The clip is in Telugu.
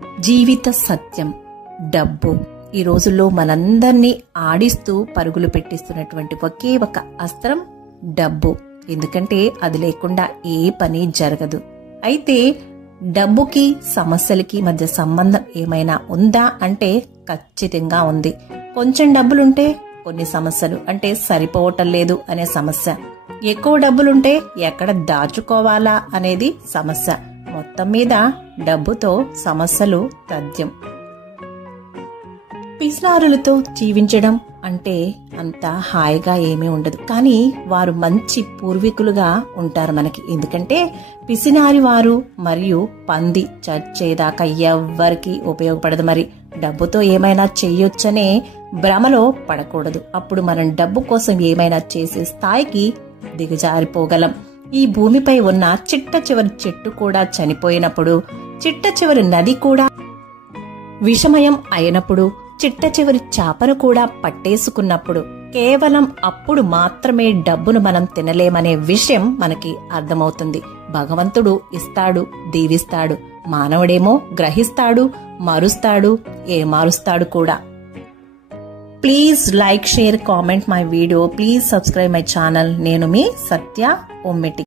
జీవిత సత్యం డబ్బు. ఈ రోజుల్లో మనందరినీ ఆడిస్తూ పరుగులు పెట్టిస్తున్నటువంటి ఒకే ఒక అస్త్రం డబ్బు. ఎందుకంటే అది లేకుండా ఏ పని జరగదు. అయితే డబ్బుకి సమస్యలకి మధ్య సంబంధం ఏమైనా ఉందా అంటే ఖచ్చితంగా ఉంది. కొంచెం డబ్బులుంటే కొన్ని సమస్యలు, అంటే సరిపోవటం లేదు అనే సమస్య. ఎక్కువ డబ్బులుంటే ఎక్కడ దాచుకోవాలా అనేది సమస్య. మొత్తం మీద డబ్బుతో సమస్యలు తథ్యం. పిసినారులతో జీవించడం అంటే అంత హాయిగా ఏమీ ఉండదు. కానీ వారు మంచి పూర్వీకులుగా ఉంటారు మనకి. ఎందుకంటే పిసినారి వారు మరియు పంది చచ్చేదాకా ఎవ్వరికి ఉపయోగపడదు. మరి డబ్బుతో ఏమైనా చెయ్యొచ్చనే భ్రమలో పడకూడదు. అప్పుడు మనం డబ్బు కోసం ఏమైనా చేసే స్థాయికి దిగజారిపోగలం. ఈ భూమిపై ఉన్న చిట్ట చివరి చెట్టు కూడా చనిపోయినప్పుడు, చిట్ట చివరి నది కూడా విషమయం అయినప్పుడు, చిట్ట చివరి చాపను కూడా పట్టేసుకున్నప్పుడు, కేవలం అప్పుడు మాత్రమే డబ్బును మనం తినలేమనే విషయం మనకి అర్థమవుతుంది. భగవంతుడు ఇస్తాడు, దీవిస్తాడు. మానవుడేమో గ్రహిస్తాడు, మారుస్తాడు, మారుస్తాడు కూడా. Please like, share, comment my video. Please subscribe my channel. నేను మీ సత్య ఒమ్మెటి.